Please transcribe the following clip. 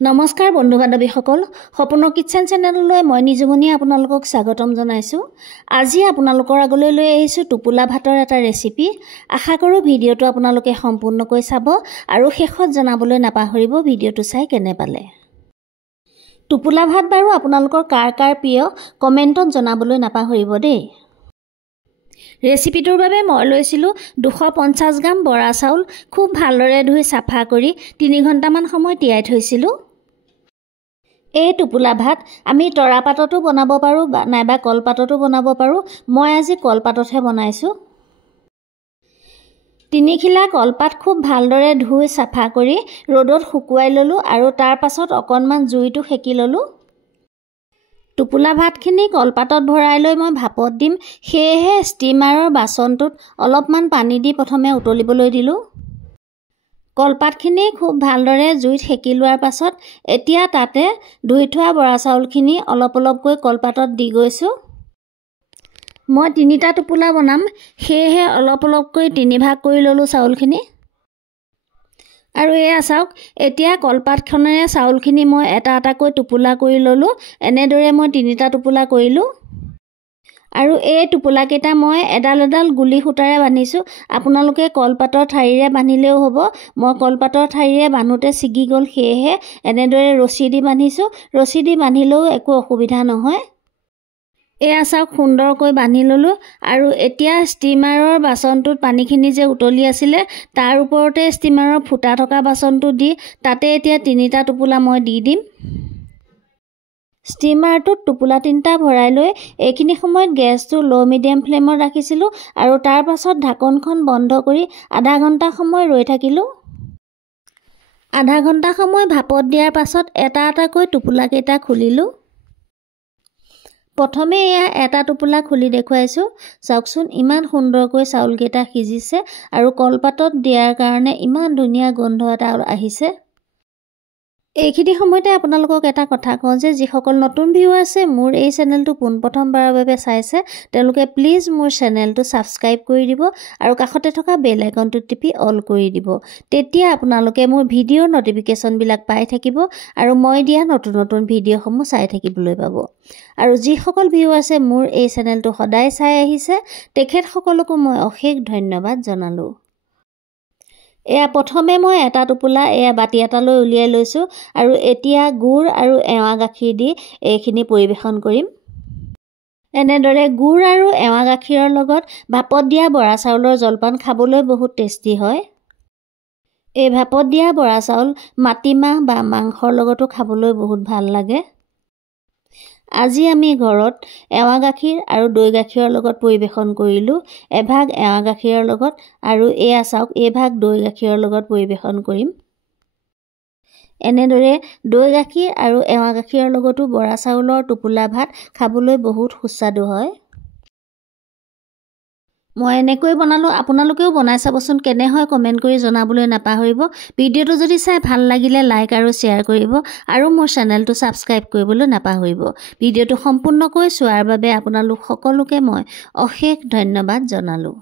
নমস্কাৰ বন্ধু বান্ধৱীসকল, সপোনৰ কিচেন চেনেললৈ মই নিজমনি আপোনালোকক স্বাগতম জনাইছোঁ। আজি আপোনালোকৰ আগলৈ লৈ আহিছোঁ টোপোলা ভাতৰ এটা ৰেচিপি। আশা কৰোঁ ভিডিঅ'টো আপোনালোকে সম্পূৰ্ণকৈ চাব আৰু শেষত জনাবলৈ নাপাহৰিব ভিডিঅ'টো চাই কেনে পালে। টোপোলা ভাত বাৰু আপোনালোকৰ কাৰ কাৰ প্ৰিয় কমেণ্টত জনাবলৈ নাপাহৰিব দেই। ৰেচিপিটোৰ বাবে মই লৈছিলোঁ 250 গ্ৰাম বৰা চাউল। খুব ভালদৰে ধুই চাফা কৰি 3 ঘণ্টামান সময় তিয়াই থৈছিলোঁ। এই টোপোলা ভাত আমি তৰাপাততো বনাব পাৰোঁ নাইবা কলপাততো বনাব পাৰোঁ। মই আজি কলপাততহে বনাইছোঁ। 3 খিলা কলপাত খুব ভালদৰে ধুই চাফা কৰি ৰ'দত শুকুৱাই ল'লোঁ আৰু তাৰ পাছত অকণমান জুইটো সেকি ল'লোঁ। টোপোলা ভাতখিনি কলপাতত ভৰাই লৈ মই ভাপত দিম, সেয়েহে ষ্টিমাৰৰ বাচনটোত অলপমান পানী দি প্ৰথমে উতলিবলৈ দিলোঁ। কলপাতখিনি খুব ভালদৰে জুইত সেকি লোৱাৰ পাছত এতিয়া তাতে ধুই থোৱা বৰা চাউলখিনি অলপ অলপকৈ কলপাতত দি গৈছোঁ। মই 3টা টোপোলা বনাম, সেয়েহে অলপ অলপকৈ 3 ভাগ কৰি ল'লোঁ চাউলখিনি। আৰু এয়া চাওক, এতিয়া কলপাতখনেৰে চাউলখিনি মই এটা এটাকৈ টোপোলা কৰি ল'লোঁ। এনেদৰে মই 3টা টোপোলা কৰিলোঁ। আৰু এই টোপোলাকেইটা মই এডাল এডাল গুলি সূতাৰে বান্ধিছোঁ। আপোনালোকে কলপাতৰ ঠাৰিৰে বান্ধিলেও হ'ব। মই কলপাতৰ ঠাৰিৰে বান্ধোতে ছিগি গ'ল, সেয়েহে এনেদৰে ৰছী দি বান্ধিছোঁ। ৰছী দি বান্ধিলেও একো অসুবিধা নহয়। এয়া চাওক, সুন্দৰকৈ বান্ধি ল'লোঁ। আৰু এতিয়া ষ্টিমাৰৰ বাচনটোত পানীখিনি যে উতলি আছিলে তাৰ ওপৰতে ষ্টিমাৰৰ ফুটা থকা বাচনটো দি তাতে এতিয়া 3টা টোপোলা মই দি দিম। ষ্টিমাৰটোত টোপোলা 3টা ভৰাই লৈ এইখিনি সময়ত গেছটো ল' মিডিয়াম ফ্লেমত ৰাখিছিলোঁ আৰু তাৰ পাছত ঢাকনখন বন্ধ কৰি আধা ঘণ্টা সময় ৰৈ থাকিলোঁ। আধা ঘণ্টা সময় ভাপত দিয়াৰ পাছত এটা এটাকৈ টোপোলাকেইটা খুলিলোঁ। প্ৰথমে এয়া এটা টোপোলা খুলি দেখুৱাইছোঁ। চাওকচোন, ইমান সুন্দৰকৈ চাউলকেইটা সিজিছে আৰু কলপাতত দিয়াৰ কাৰণে ইমান ধুনীয়া গোন্ধ এটা আহিছে। এইখিনি সময়তে আপোনালোকক এটা কথা কওঁ যে যিসকল নতুন ভিউ আছে মোৰ এই চেনেলটো পোনপ্ৰথমবাৰৰ বাবে চাইছে তেওঁলোকে প্লিজ মোৰ চেনেলটো ছাবস্ক্ৰাইব কৰি দিব আৰু কাষতে থকা বেল আইকনটো টিপি অল কৰি দিব। তেতিয়া আপোনালোকে মোৰ ভিডিঅ'ৰ নটিফিকেশ্যনবিলাক পাই থাকিব আৰু মই দিয়া নতুন নতুন ভিডিঅ'সমূহ চাই থাকিবলৈ পাব। আৰু যিসকল ভিউ আছে মোৰ এই চেনেলটো সদায় চাই আহিছে তেখেতসকলকো মই অশেষ ধন্যবাদ জনালোঁ। এয়া প্ৰথমে মই এটা টোপোলা এয়া বাতি এটালৈ উলিয়াই লৈছোঁ আৰু এতিয়া গুড় আৰু এৱা গাখীৰ দি এইখিনি পৰিৱেশন কৰিম। এনেদৰে গুড় আৰু এৱা গাখীৰৰ লগত ভাপত দিয়া বৰা চাউলৰ জলপান খাবলৈ বহুত টেষ্টি হয়। এই ভাপত দিয়া বৰা চাউল মাটিমাহ বা মাংসৰ লগতো খাবলৈ বহুত ভাল লাগে। আজি আমি ঘৰত এৱা গাখীৰ আৰু দৈ গাখীৰৰ লগত পৰিৱেশন কৰিলোঁ। এভাগ এৱা গাখীৰৰ লগত আৰু এয়া চাওক, এভাগ দৈ গাখীৰৰ লগত পৰিৱেশন কৰিম। এনেদৰে দৈ গাখীৰ আৰু এৱা গাখীৰৰ লগতো বৰা চাউলৰ টোপোলা ভাত খাবলৈ বহুত সুস্বাদু হয়। মই এনেকৈ বনালোঁ, আপোনালোকেও বনাই চাবচোন, কেনে হয় কমেণ্ট কৰি জনাবলৈ নাপাহৰিব। ভিডিঅ'টো যদি চাই ভাল লাগিলে লাইক আৰু শ্বেয়াৰ কৰিব আৰু মোৰ চেনেলটো ছাবস্ক্ৰাইব কৰিবলৈ নাপাহৰিব। ভিডিঅ'টো সম্পূৰ্ণকৈ চোৱাৰ বাবে আপোনালোক সকলোকে মই অশেষ ধন্যবাদ জনালোঁ।